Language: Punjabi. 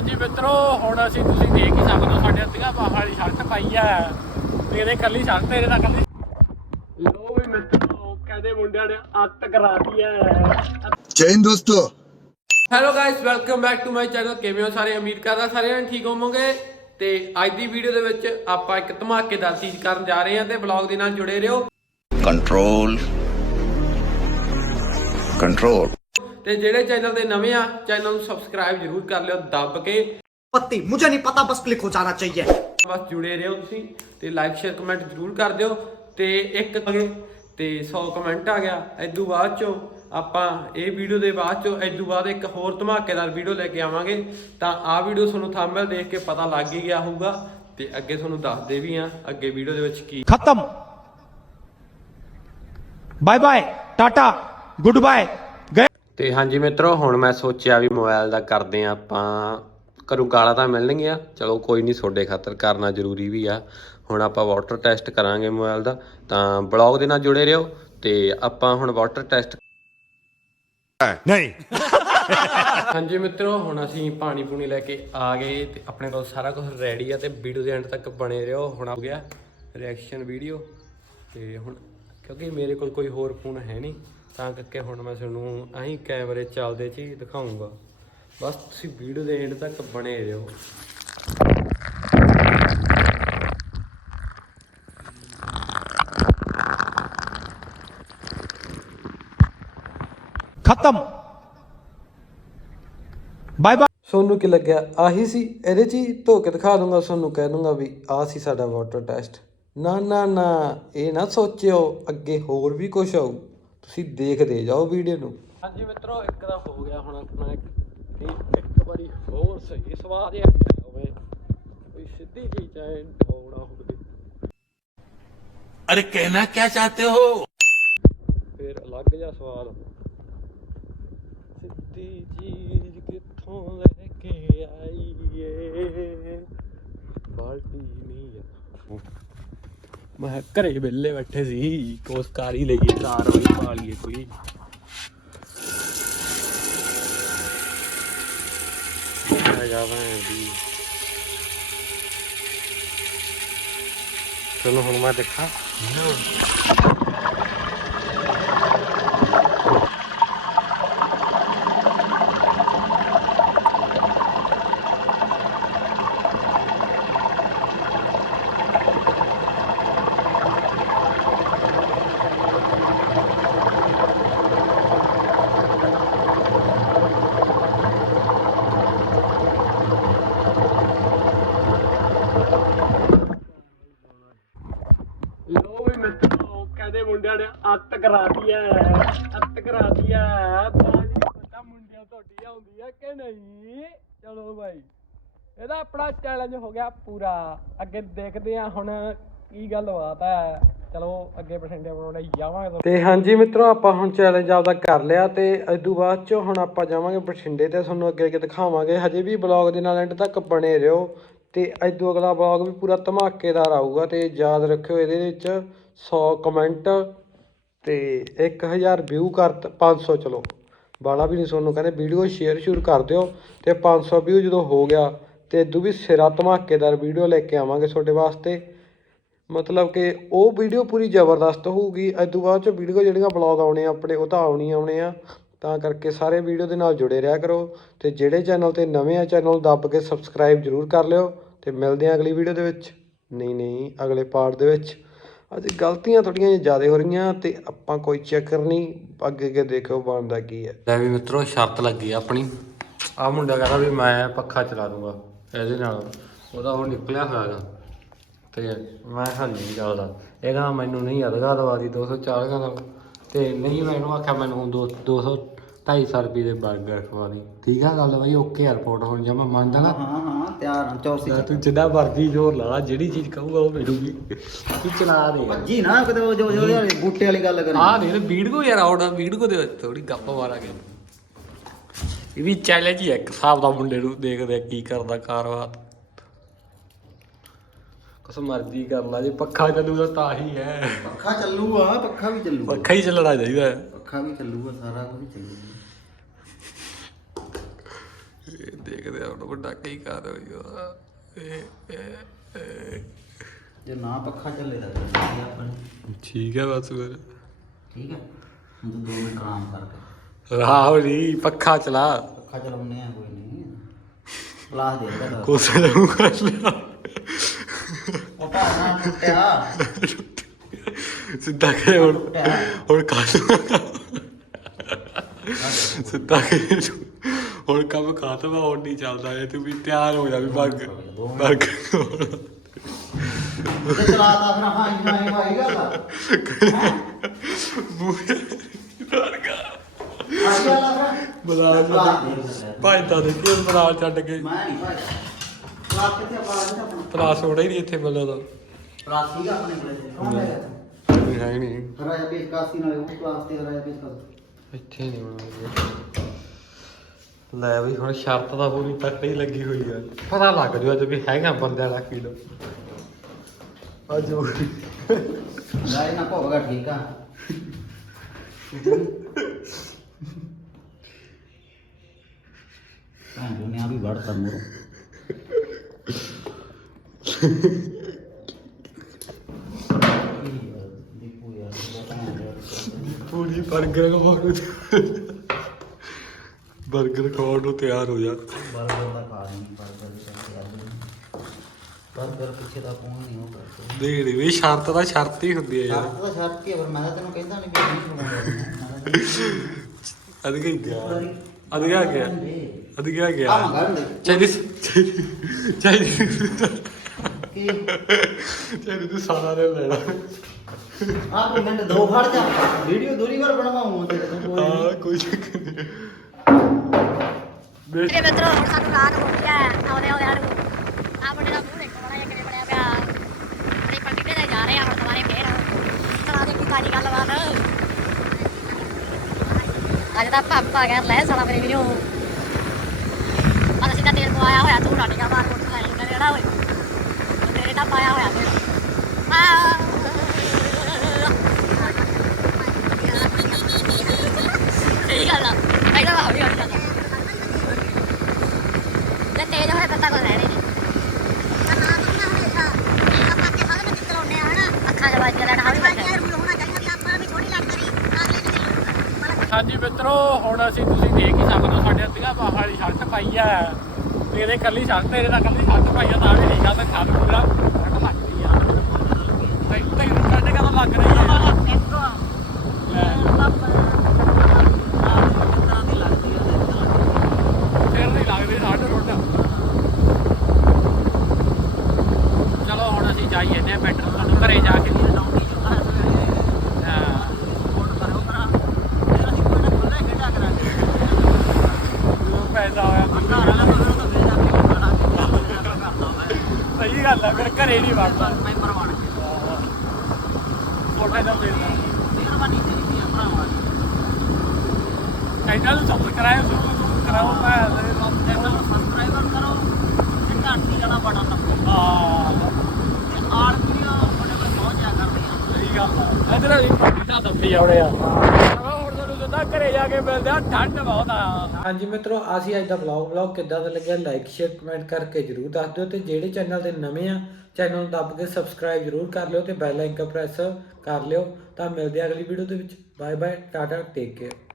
ਹਾਂਜੀ ਮਿੱਤਰੋ ਹੁਣ ਅਸੀਂ ਤੁਸੀਂ ਦੇਖ ਹੀ ਸਕਦੇ ਹੋ ਸਾਡੇ ਅੱਧੀਆਂ ਬਾਹਾਂ ਵਾਲੀ ਸ਼ਰਟ ਪਾਈ ਆ। ਤੇ ਇਹਦੇ ਕੱਲੀ ਸ਼ਰਟ ਤੇਰੇ ਨਾਲ ਕੱਲੀ ਲੋ ਵੀ ਮਿੱਤਰੋ ਕਹਿੰਦੇ ਮੁੰਡਿਆਂ ਨੇ ਅੱਤ ਕਰਾਤੀ ਹੈ ਜੈਨ ਦੋਸਤੋ। Hello guys welcome back to my channel ਕਿਵੇਂ ਹੋ ਸਾਰੇ? ਉਮੀਦ ਕਰਦਾ ਸਾਰੇ ਠੀਕ ਹੋਵੋਗੇ। ਤੇ ਅੱਜ ਦੀ ਵੀਡੀਓ ਦੇ ਵਿੱਚ ਆਪਾਂ ਇੱਕ ਧਮਾਕੇਦਾਰ ਚੀਜ਼ ਕਰਨ ਜਾ ਰਹੇ ਹਾਂ ਤੇ ਬਲੌਗ ਦੇ ਨਾਲ ਜੁੜੇ ਰਹੋ। ਕੰਟਰੋਲ ਕੰਟਰੋਲ ਤੇ ਜਿਹੜੇ ਚੈਨਲ ਦੇ ਨਵੇਂ ਆ ਚੈਨਲ ਨੂੰ ਸਬਸਕ੍ਰਾਈਬ ਜਰੂਰ ਕਰ ਲਿਓ ਦੱਬ ਕੇ पत्ती मुझे नहीं पता बस क्लिक हो जाना चाहिए ਬਸ ਜੁੜੇ ਰਹੋ ਤੁਸੀਂ ਤੇ ਲਾਈਕ ਸ਼ੇਅਰ ਕਮੈਂਟ ਜਰੂਰ ਕਰ ਦਿਓ ਤੇ ਇੱਕ ਅਗੇ ਤੇ 100 ਕਮੈਂਟ ਆ ਗਿਆ ਇਦੋਂ ਬਾਅਦ ਚੋਂ ਆਪਾਂ ਇਹ ਵੀਡੀਓ ਦੇ ਬਾਅਦ ਚੋਂ ਇਦੋਂ ਬਾਅਦ ਇੱਕ ਹੋਰ ਧਮਾਕੇਦਾਰ ਵੀਡੀਓ ਲੈ ਕੇ ਆਵਾਂਗੇ ਤਾਂ ਆਹ ਵੀਡੀਓ ਤੁਹਾਨੂੰ ਥੰਬਨੇਲ ਦੇਖ ਕੇ ਪਤਾ ਲੱਗ ਹੀ ਗਿਆ ਹੋਊਗਾ ਤੇ ਅੱਗੇ ਤੁਹਾਨੂੰ ਦੱਸਦੇ ਵੀ ਆ ਅੱਗੇ ਵੀਡੀਓ ਦੇ ਵਿੱਚ ਕੀ खत्म bye bye tata goodbye गए ਤੇ ਹਾਂਜੀ ਮਿੱਤਰੋ ਹੁਣ ਮੈਂ ਸੋਚਿਆ ਵੀ ਮੋਬਾਈਲ ਦਾ ਕਰਦੇ ਆ ਆਪਾਂ। ਘਰੋਂ ਗਾਲਾਂ ਤਾਂ ਮਿਲਣਗੀਆਂ। ਚਲੋ ਕੋਈ ਨਹੀਂ ਤੁਹਾਡੇ ਖਾਤਰ ਕਰਨਾ ਜ਼ਰੂਰੀ ਵੀ ਆ। ਹੁਣ ਆਪਾਂ ਵਾਟਰ ਟੈਸਟ ਕਰਾਂਗੇ ਮੋਬਾਈਲ ਦਾ। ਤਾਂ ਬਲੌਗ ਦੇ ਨਾਲ ਜੁੜੇ ਰਹੋ ਤੇ ਆਪਾਂ ਹੁਣ ਵਾਟਰ ਟੈਸਟ नहीं ਹਾਂਜੀ ਮਿੱਤਰੋ ਹੁਣ ਅਸੀਂ ਪਾਣੀ ਪੂਣੀ ਲੈ ਕੇ ਆ ਗਏ ਤੇ ਆਪਣੇ ਕੋਲ ਸਾਰਾ ਕੁਝ ਰੈਡੀ ਆ ਤੇ ਵੀਡੀਓ ਦੇ ਐਂਡ ਤੱਕ ਬਣੇ ਰਹੋ। ਹੁਣ ਹੋ ਗਿਆ ਰਿਐਕਸ਼ਨ ਵੀਡੀਓ ਤੇ ਹੁਣ ਕਿਉਂਕਿ ਮੇਰੇ ਕੋਲ ਕੋਈ ਹੋਰ ਫੋਨ ਹੈ ਨਹੀਂ ਤਾਂ ਕਰਕੇ ਹੁਣ ਮੈਂ ਤੁਹਾਨੂੰ ਆਹੀ ਕੈਮਰੇ ਚੱਲਦੇ 'ਚ ਹੀ ਦਿਖਾਉਂਗਾ ਬਸ ਤੁਸੀਂ ਵੀਡੀਓ ਦੇ ਐਂਡ ਤੱਕ ਬਣੇ ਰਹੋ। ਖਤਮ। ਬਾਏ ਬਾਏ ਸੋਨੂੰ ਕੀ ਲੱਗਿਆ? ਆਹੀ ਸੀ ਇਹਦੇ 'ਚ ਹੀ ਧੋ ਕੇ ਦਿਖਾ ਦੂੰਗਾ ਤੁਹਾਨੂੰ ਕਹਿ ਦੂੰਗਾ ਵੀ ਆਹ ਸੀ ਸਾਡਾ ਵਾਟਰ ਟੈਸਟ ਨਾ ਨਾ ਨਾ ਇਹ ਨਾ ਸੋਚਿਓ ਅੱਗੇ ਹੋਰ ਵੀ ਕੁਝ ਆਊ। ਤੁਸੀਂ ਦੇਖਦੇ ਜਾਓ ਵੀਡੀਓ ਨੂੰ। ਹਾਂਜੀ ਮਿੱਤਰੋ ਇੱਕ ਦਾ ਹੋ ਗਿਆ ਹੁਣ ਆਪਣਾ ਇੱਕ ਇੱਕ ਵਾਰੀ ਹੋਰ ਸਹੀ ਸਵਾਦ ਆ ਹੋਵੇ। ਕੋਈ ਸਿੱਧੀ ਜੀ ਚਾਹੇ ਹੋਣਾ ਹੋਵੇ। ਅਰੇ ਕਹਿਣਾ ਕੀ ਚਾਹਤੇ ਹੋ? ਫਿਰ ਅਲੱਗ ਜਿਹਾ ਸਵਾਦ ਸਿੱਧੀ ਜੀ ਕਿੱਥੋਂ ਮੈਂ ਕਿਹਾ ਘਰੇ ਵਿਹਲੇ ਬੈਠੇ ਸੀ ਕੋਸ ਕਾਰ ਹੀ ਲਈਏ ਕਾਰ ਵਾਲੀ ਪਾ ਲਈਏ ਕੋਈ। ਆ ਜਾਵਾਂ ਦੀ ਚਲੋ ਹੁਣ ਮੈਂ ਦੇਖਾਂ। ਲੋ ਵੀ ਮਿੱਤਰੋ, ਕਹਿੰਦੇ ਮੁੰਡਿਆਂ ਨੇ ਅੱਤ ਕਰਾਤੀ ਐ, ਅੱਤ ਕਰਾਤੀ ਐ। ਬਾਜੀ ਪਤਾ ਮੁੰਡਿਆਂ ਤੁਹਾਡੀ ਆਉਂਦੀ ਐ ਕਿ ਨਹੀਂ? ਚਲੋ ਭਾਈ ਇਹਦਾ ਆਪਣਾ ਚੈਲੰਜ ਹੋ ਗਿਆ ਪੂਰਾ। ਅੱਗੇ ਦੇਖਦੇ ਆ ਹੁਣ ਕੀ ਗੱਲਬਾਤ ਹੈ ਚਲੋ, ਅੱਗੇ ਬਠਿੰਡੇ ਬਣਾਉਣੇ ਜਾਵਾਂਗੇ ਤੇ ਹਾਂਜੀ ਮਿੱਤਰੋ, ਆਪਾਂ ਹੁਣ ਚੈਲੰਜ ਆਪਦਾ ਕਰ ਲਿਆ ਤੇ ਇਦੋਂ ਬਾਅਦ ਚ ਹੁਣ ਆਪਾਂ ਜਾਵਾਂਗੇ ਬਠਿੰਡੇ ਤੇ ਤੁਹਾਨੂੰ ਅੱਗੇ ਅੱਗੇ ਦਿਖਾਵਾਂਗੇ। ਹਜੇ ਵੀ ਬਲੌਗ ਦੇ ਨਾਲ ਐਂਡ ਤੱਕ ਬਣੇ ਰਹੋ। ਅਤੇ ਇਦੋਂ ਅਗਲਾ ਬਲੌਗ ਵੀ ਪੂਰਾ ਧਮਾਕੇਦਾਰ ਆਊਗਾ ਅਤੇ ਯਾਦ ਰੱਖਿਓ ਇਹਦੇ ਵਿੱਚ ਸੌ ਕਮੈਂਟ ਤੇ 1000 ਵਿਊ ਕਰ 500 ਚਲੋ। ਬਾਲਾ ਵੀ ਨਹੀਂ ਤੁਹਾਨੂੰ ਕਹਿੰਦੇ ਵੀਡੀਓ ਸ਼ੇਅਰ ਸ਼ੁਰੂ ਕਰ ਦਿਓ ਤੇ 500 ਵਿਊ ਜਦੋਂ ਹੋ ਗਿਆ ਤੇ ਇਦੋਂ ਵੀ ਸਿਰਾ ਧਮਾਕੇਦਾਰ ਵੀਡੀਓ ਲੈ ਕੇ ਆਵਾਂਗੇ ਤੁਹਾਡੇ ਵਾਸਤੇ। ਮਤਲਬ ਕਿ ਉਹ ਵੀਡੀਓ ਪੂਰੀ ਜ਼ਬਰਦਸਤ ਹੋਊਗੀ ਇਦੋਂ ਬਾਅਦ ਚ ਵੀਡੀਓ ਜਿਹੜੀਆਂ ਬਲੌਗ ਆਉਣੇ ਆ ਆਪਣੇ, ਉਹ ਤਾਂ ਆਉਣੀ ਆਉਣੇ ਆ ਤਾਂ ਕਰਕੇ ਸਾਰੇ ਵੀਡੀਓ ਦੇ ਨਾਲ ਜੁੜੇ ਰਿਹਾ ਕਰੋ ਤੇ ਜਿਹੜੇ ਚੈਨਲ ਤੇ ਨਵੇਂ ਆ ਚੈਨਲ ਦੱਬ ਕੇ ਸਬਸਕ੍ਰਾਈਬ ਜਰੂਰ ਕਰ ਲਿਓ ਤੇ ਮਿਲਦੇ ਆ ਅਗਲੀ ਵੀਡੀਓ ਦੇ ਵਿੱਚ। ਨਹੀਂ ਨਹੀਂ, ਅਗਲੇ ਪਾਰਟ ਦੇ ਵਿੱਚ। ਅੱਜ ਗਲਤੀਆਂ ਥੋੜੀਆਂ ਜਿਹੀਆਂ ਜ਼ਿਆਦਾ ਹੋ ਰਹੀਆਂ ਤੇ ਆਪਾਂ ਕੋਈ ਚੱਕਰ ਨਹੀਂ, ਅੱਗੇ ਅੱਗੇ ਦੇਖੋ ਬਣਦਾ ਕੀ ਹੈ। ਲੈ ਵੀ ਮਿੱਤਰੋ, ਸ਼ਰਤ ਲੱਗੀ ਆਪਣੀ। ਆ ਮੁੰਡਾ ਕਹਿੰਦਾ ਵੀ ਮੈਂ ਪੱਖਾ ਚਲਾ ਦੂੰਗਾ, ਇਹਦੇ ਨਾਲ। ਉਹਦਾ ਉਹ ਨਿਕਲਿਆ ਹੋਇਆ ਗਾ ਤੇ ਮੈਂ ਕਿਹਾ ਨਹੀਂ ਚੱਲਦਾ। ਇਹ ਕਹਿੰਦਾ ਮੈਨੂੰ ਨਹੀਂ ਅਦਗਾ ਦਵਾ ਦੀ 240 ਦਾ ਤੇ ਨਹੀਂ ਮੈਨੂੰ ਆਖਿਆ ਮੈਨੂੰ 200 250 ਰੁਪਏ ਦੇ 버ਗਰ ਖਵਾਣੀ ਠੀਕ ਆ ਗੱਲ ਬਈ ਓਕੇ 에어ਪੋਰਟ ਹੁਣ ਜਮਾ ਮੰਨਦਾ ਨਾ। ਹਾਂ ਹਾਂ ਤਿਆਰ ਹਾਂ ਚੌਸੀ ਤੂੰ ਜਿੱਦਾਂ ਵਰਦੀ ਜ਼ੋਰ ਲਾ ਜਿਹੜੀ ਚੀਜ਼ ਕਹੂਗਾ ਉਹ ਮਿਲੂਗੀ। ਤੂੰ ਚਲਾ ਦੇ ਭੱਜੀ ਨਾ ਕਿਤੇ ਉਹ ਜੋ ਜੋ ਬੂਟੇ ਵਾਲੀ ਗੱਲ ਕਰੀ ਆ ਦੇਖ ਵੀਡੀਓ ਯਾਰ ਆਉਟ ਆ ਵੀਡੀਓ ਦੇ ਥੋੜੀ ਗੱਪ ਮਾਰਾਂਗੇ। ਇਹ ਵੀ ਚੈਲੰਜ ਹੀ ਹੈ ਇੱਕ ਹਿਸਾਬ ਦਾ ਮੁੰਡੇ ਨੂੰ ਦੇਖਦੇ ਕੀ ਕਰਦਾ ਕਾਰਵਾਰ ਬਸ ਮਰਜ਼ੀ ਕਰ ਲਾ ਜੇ ਪੱਖਾ ਚੱਲੂਗਾ ਤਾਂ ਹੀ ਹੈ। ਪੱਖਾ ਚੱਲੂਗਾ ਪੱਖਾ ਵੀ ਚੱਲੂਗਾ। ਪੱਖਾ ਹੀ ਚੱਲਣਾ ਚਾਹੀਦਾ ਹੈ। ਪੱਖਾ ਵੀ ਚੱਲੂਗਾ ਸਾਰਾ ਕੁਝ ਚੱਲੂਗਾ। ਇਹ ਦੇਖਦੇ ਆ ਹੁਣ ਵੱਡਾ ਕੀ ਕਰ ਹੋਇਆ ਇਹ ਜੇ ਨਾ ਪੱਖਾ ਚੱਲੇ ਤਾਂ ਆਪਾਂ ਠੀਕ ਹੈ ਬਸ ਫਿਰ। ਠੀਕ ਹੈ ਹੁਣ ਦੋ ਮਿੰਟ ਆਰਾਮ ਕਰਕੇ। ਰਾਹੁਲ ਜੀ ਪੱਖਾ ਚਲਾ। ਪੱਖਾ ਚਲਾਉਂਦੇ ਆ ਕੋਈ ਨਹੀਂ। ਬਲਾਸ ਦੇ ਦੇ ਕੁਛ ਨੂੰ ਕਰ ਲਿਆ ਉਹ ਭਾਣਾ ਟੁੱਟਿਆ ਸਿੱਧਾ ਕੇ ਹੁਣ ਹੁਣ ਕੱਲ ਸਿੱਧਾ ਕੇ ਹੁਣ ਕੰਮ ਖਾਤਮ ਆ ਹੁਣ ਨਹੀਂ ਚੱਲਦਾ ਇਹ ਤੂੰ ਵੀ ਤਿਆਰ ਹੋ ਜਾ ਵੀ ਬੱਗ ਬੱਗ ਤੇ ਚਲਾਤਾ ਫਿਰ ਹਾਂ ਹਾਂ ਹਾਂ ਇਹ ਗੱਲ ਆ। ਆਹ ਗੱਲ ਆ ਫਿਰ। ਬਲਾ ਦੇ। ਭਾਈ ਤਾਂ ਦੇਖੀ ਬਲਾ ਛੱਡ ਕੇ। ਮੈਂ ਨਹੀਂ ਭਾਈ ਕਲਾਸ ਕਿੱਥੇ ਆ ਬਾਹਰ ਨਹੀਂ ਆਪਣਾ ਕਲਾਸ ਹੋਣਾ ਹੀ ਨਹੀਂ ਇੱਥੇ ਬੱਲਾ ਦਾ। ਸੀਗਾ ਆਪਣੇ ਕੋਲੇ। ਕੌਣ ਲੈ ਗਿਆ ਹੈ ਨਹੀਂ। ਰਾਜਾ ਬੇਸ ਕਾਸੀ ਨਾਲ ਉਹ ਕਲਾਸ ਤੇ ਰਾਜਾ ਇੱਥੇ ਨਹੀਂ ਬਣਾਉਂਦੇ। ਲੈ ਬਈ ਹੁਣ ਸ਼ਰਤ ਤਾਂ ਪੂਰੀ ਤੱਕੜੀ ਲੱਗੀ ਹੋਈ ਆ। ਪਤਾ ਲੱਗ ਜੂ ਅੱਜ ਵੀ ਹੈਗਾ ਬੰਦੇ ਵਾਲਾ ਕਿਲੋ ਅਜੋ ਰਾਜਾ ਨਾ ਭੋਗਾ ਠੀਕ ਆ। ਹਾਂ ਦੁਨੀਆ ਵੀ ਵੜਦਾ ਮੋਰ ਦੀਪੂ ਯਾਰ ਪੂਰੀ 버ਗਰ ਖਾਣ ਨੂੰ 버ਗਰ ਖਾਣ ਨੂੰ ਤਿਆਰ ਹੋ ਜਾ। ਬਰਗਰ ਦਾ ਖਾ ਨਹੀਂ ਬਰਗਰ ਦਾ ਬਰਗਰ ਪਿੱਛੇ ਦਾ ਕੌਣ ਨਹੀਂ ਉਹ ਕਰਦਾ ਦੇਖ ਲਈ ਵੀ ਸ਼ਰਤ ਤਾਂ ਸ਼ਰਤ ਹੀ ਹੁੰਦੀ ਹੈ ਯਾਰ। ਸ਼ਰਤ ਤਾਂ ਸ਼ਰਤ ਕੀ ਆ, ਪਰ ਮੈਂ ਤਾਂ ਤੈਨੂੰ ਕਹਿੰਦਾ ਨਹੀਂ ਵੀ ਨਹੀਂ ਬਣਾਉਂਦਾ ਅਧ ਗਿਆ। ਅਧ ਗਿਆ। ਗਿਆ ਅਧ ਗਿਆ। ਮੰਗਾ ਦੇ ਕੀ ਚਾਈਨੀਸ ਸਾਰਾ ਨੇ ਲੈਣਾ। ਆ ਕੋਈ ਮਿੰਟ ਦੋ ਫੜ ਜਾ। ਵੀਡੀਓ ਦੂਰੀ ਵਾਰ ਬਣਵਾਉਂ ਤੇਰੇ ਤੋਂ ਕੋਈ ਨੀ। ਹਾਂ ਕੋਈ ਚੱਕਰ ਨਹੀਂ। ਬੇਸ਼ ਮੇਰੇ ਮਿੱਤਰੋ ਹੁਣ ਸਾਨੂੰ ਰਾਤ ਹੋ ਗਈ ਹੈ। ਆਉਂਦੇ ਆਉਂਦੇ ਸਾਨੂੰ ਆ ਮੁੰਡੇ ਦਾ ਮੂੰਹ ਦੇਖੋ ਬੜਾ ਜਿਹਾ ਕਿਵੇਂ ਬਣਿਆ ਪਿਆ। ਅਸੀਂ ਪਲਟੀਟੇ ਤੇ ਜਾ ਰਹੇ ਹਾਂ ਹੁਣ ਦੁਬਾਰੇ ਫੇਰ ਸੁਣਾ ਦੇ ਕੀ ਤਾਜੀ ਗੱਲਬਾਤ ਅੱਜ ਦਾ ਪਾਪਾ ਗਿਆ ਲੈ ਸਾਲਾ ਮੇਰੇ ਵੀਡੀਓ ਅੱਜ ਅਸੀਂ ਤਾਂ ਤੇਲ ਪਵਾਇਆ ਹੋਇਆ ਤੂੰ ਰਾਟੀਆਂ ਮਾਰ ਕੋਟ ਲੈ ਲੈਂਦਾ ਜਿਹੜਾ ਓਏ ਤੇਰੇ ਤਾਂ ਪਾਇਆ ਹੋਇਆ ਤੇਲ ਆ ਸਹੀ ਗੱਲ ਆ ਇਹਦਾ ਹੌਲੀ ਹੌਲੀ ਚੱਲ ਤੇ ਤੇਜ਼ ਹੋਏ ਪਤਾ ਕੋ ਰਹਿਣੇ ਨਹੀਂ ਅੱਖਾਂ ਜਵਾਜ ਕੇ ਰਹਿਣਾ ਹੌਲੀ ਕਰਕੇ ਹਾਂਜੀ ਮਿੱਤਰੋ, ਹੁਣ ਅਸੀਂ ਤੁਸੀਂ ਦੇਖ ਹੀ ਸਕਦੇ ਹੋ, ਸਾਡੇ ਅੱਧੀਆਂ ਬਾਹਾਂ ਵਾਲੀ ਸ਼ਰਟ ਪਾਈ ਆ। ਤੇ ਇਹਦੇ ਕੱਲੀ ਸ਼ਰਟ ਇਹਦੇ ਨਾਲ ਕੱਲੀ ਸ਼ਰਟ ਪਾਈ ਆ, ਤਾਂ ਵੀ ਠੀਕ ਆ ਤੇ ਛੱਡ ਪੂਰਾ ਰਹੀ ਆ ਤੇ ਤੈਨੂੰ ਕੱਢ ਕੇ ਤਾਂ ਲੱਗ ਰਹੀ ਆ ਲੈ। ਫਿਰ ਨਹੀਂ ਲੱਗਦੀ ਸ਼ਰਟ ਰੁੱਟ ਚਲੋ ਹੁਣ ਅਸੀਂ ਜਾਈਏ ਨੇ ਬੈਟਰ ਤੁਹਾਨੂੰ ਘਰੇ ਜਾ ਕੇ ਹਾਂ ਜਦੋਂ ਪੈਦਾ ਹੋਇਆ ਸਹੀ ਗੱਲ ਹੈ ਫਿਰ ਘਰੇ ਨਹੀਂ ਵੜਦਾ ਮੈਂਬਰ ਬਣ ਗਿਆ ਛੋਟੇ ਦਾ ਮਿਲਦਾ ਮਿਹਰਬਾਨੀ ਤੇਰੀ ਵੀ ਭਰਾਵਾ ਚੈਨਲ ਨੂੰ ਸਬਸਕ੍ਰਾਈਬ ਜ਼ਰੂਰ ਕਰਾਓ ਮੈਂ ਚੈਨਲ ਨੂੰ ਕਰੋ ਤੇ ਘੰਟੀ ਵਾਲਾ ਬਟਨ ਦਬਾਓ ਹਾਂ। ਤੇ ਆਲ ਵੀਡੀਓ ਤੁਹਾਡੇ ਕੋਲ ਪਹੁੰਚ ਜਾ ਕਰਦੀਆਂ। ਸਹੀ ਗੱਲ ਹੈ ਇਧਰ ਵੀ ਪਾਣੀ ਦਾ ਦੱਸੀ ਆਉਣੇ ਆ। ਹੁਣ ਘਰੇ ਜਾ ਕੇ ਮਿਲਦੇ ਆ, ਠੰਡ ਬਹੁਤ ਆ। ਹਾਂਜੀ ਮਿੱਤਰੋ, ਅਸੀਂ ਅੱਜ ਦਾ ਵਲੌਗ ਵਲੌਗ ਕਿੱਦਾਂ ਦਾ ਲੱਗਿਆ ਲਾਈਕ ਸ਼ੇਅਰ ਕਮੈਂਟ ਕਰਕੇ ਜਰੂਰ ਦੱਸ ਦਿਓ ਤੇ ਜਿਹੜੇ ਚੈਨਲ ਦੇ ਨਵੇਂ ਆ ਚੈਨਲ ਨੂੰ ਦੱਬ ਕੇ ਸਬਸਕ੍ਰਾਈਬ ਜਰੂਰ ਕਰ ਲਿਓ ਤੇ ਬੈਲ ਆਈਕਨ ਪ੍ਰੈਸ ਕਰ ਲਿਓ। ਤਾਂ ਮਿਲਦੇ ਆ ਅਗਲੀ ਵੀਡੀਓ ਦੇ ਵਿੱਚ। Bye bye tata take care